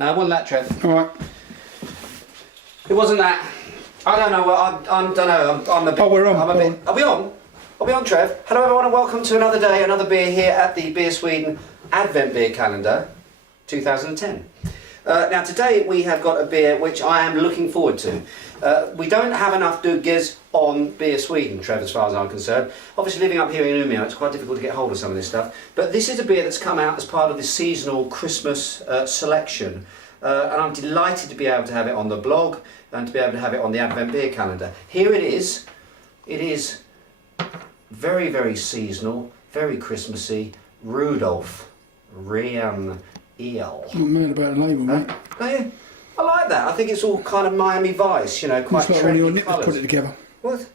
No, it wasn't that, Trev. All right. It wasn't that. I don't know. I don't know. I'm a bit. Oh, we're on. I'm a bit. Are we on? Are we on, Trev? Hello, everyone, and welcome to another day, another beer here at the Beer Sweden Advent Beer Calendar 2010. Now, today we have got a beer which I am looking forward to. We don't have enough Dugges on Beer Sweden, Trev, as far as I'm concerned. Obviously, living up here in Umeå, it's quite difficult to get hold of some of this stuff. But this is a beer that's come out as part of the seasonal Christmas selection. And I'm delighted to be able to have it on the blog and to be able to have it on the Advent Beer Calendar. Here it is. It is very, very seasonal, very Christmassy. Rudolph Rian Eel. I'm mad about the label, mate. I like that. I think it's all kind of Miami Vice, you know, quite it's like trendy one of your colours. put it together. What?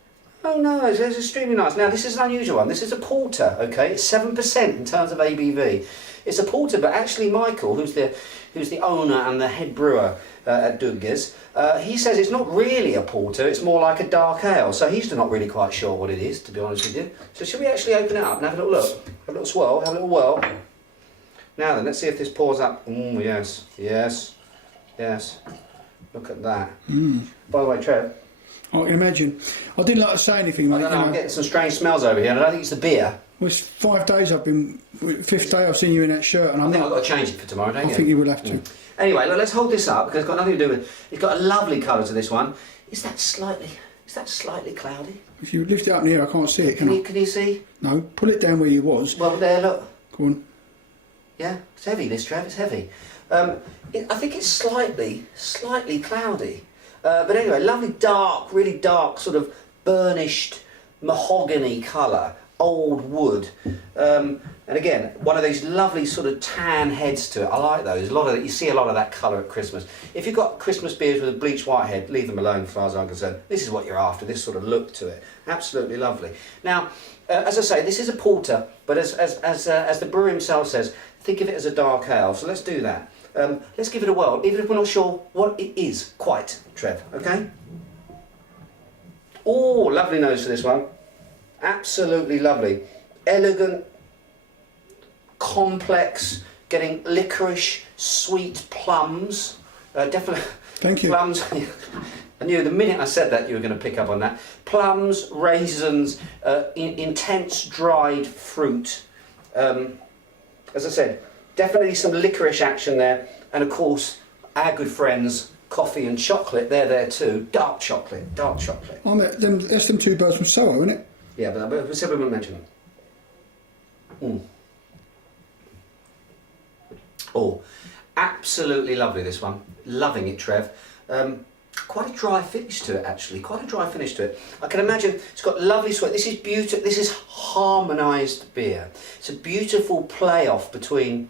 Oh no, it's extremely nice. Now this is an unusual one. This is a porter, okay? It's 7% in terms of ABV. It's a porter, but actually Michael, who's the owner and the head brewer at Dugges, he says it's not really a porter, it's more like a dark ale. So he's not really quite sure what it is, to be honest with you. So should we actually open it up and have a little look? Have a little swirl, have a little whirl. Now then, let's see if this pours up. Yes, yes, yes. Look at that. By the way, Trev, I can imagine. I didn't like to say anything, mate. I don't know, I'm getting some strange smells over here, and I don't think it's the beer. Well, it's 5 days I've been, 5th day I've seen you in that shirt, and I think I've got to change it for tomorrow, don't you? I think you will have to. Anyway, let's hold this up because it's got nothing to do with. It's got a lovely colour to this one. Is that slightly cloudy? If you lift it up in here, I can't see it, can I? Can you see? No, pull it down where you was. Well, there, look. Go on. Yeah, it's heavy, this, Trev. It's heavy. I think it's slightly cloudy. But anyway, lovely dark, really dark, sort of burnished mahogany colour, old wood. And again, one of these lovely sort of tan heads to it. I like those. You see a lot of that colour at Christmas. If you've got Christmas beers with a bleached white head, leave them alone as far as I'm concerned. This is what you're after, this sort of look to it. Absolutely lovely. Now, as I say, this is a porter, but as the brewer himself says, think of it as a dark ale. So let's do that. Let's give it a whirl, even if we're not sure what it is quite, Trev, okay? Oh, lovely nose for this one. Absolutely lovely. Elegant, complex, getting licorice, sweet plums. Definitely. Thank you. Plums. I knew the minute I said that you were going to pick up on that. Plums, raisins, intense dried fruit. As I said, definitely some licorice action there. And of course, our good friends, coffee and chocolate, they're there too. Dark chocolate, dark chocolate. That's them two birds from Soho, isn't it? Yeah, but we said we wouldn't mention them. Oh, absolutely lovely, this one. Loving it, Trev. Quite a dry finish to it, actually. Quite a dry finish to it. I can imagine it's got lovely sweat. This is beautiful. This is harmonised beer. It's a beautiful play-off between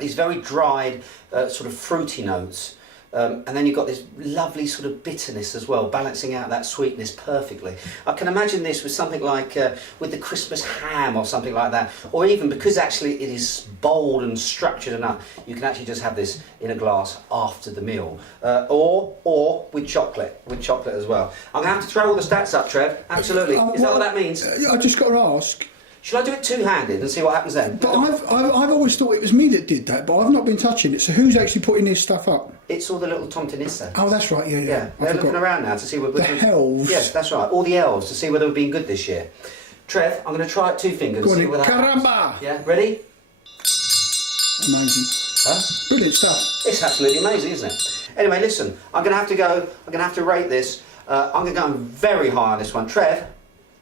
these very dried, sort of fruity notes. And then you've got this lovely sort of bitterness as well, balancing out that sweetness perfectly. I can imagine this with something like with the Christmas ham or something like that, or even because actually it is bold and structured enough, you can actually just have this in a glass after the meal, or with chocolate as well. I'm going to have to throw all the stats up, Trev. Absolutely. Is that what that means? I just got to ask. Should I do it two-handed and see what happens then? But I've always thought it was me that did that, but I've not been touching it. So who's actually putting this stuff up? It's all the little tomtinissa. Oh, that's right. Yeah. They're looking around now to see whether the elves. Yes, that's right. All the elves to see whether we've been good this year. Trev, I'm going to try it 2 fingers. Go on, see whether caramba! Yeah, ready? Amazing. Huh? Brilliant stuff. It's absolutely amazing, isn't it? Anyway, listen. I'm going to have to go. I'm going to have to rate this. I'm going to go very high on this one. Trev,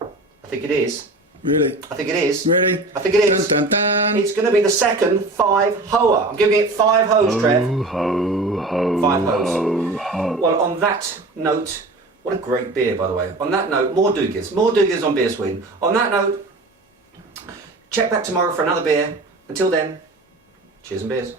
I think it is. Really? I think it is. Really? I think it is. Dun, dun, dun. It's going to be the second 5 hoa. I'm giving it 5 hoes, Trev. Ho, ho, 5 hoes. ho, ho. Well, on that note, what a great beer, by the way. On that note, more Dugges on Beer Sweden. On that note, check back tomorrow for another beer. Until then, cheers and beers.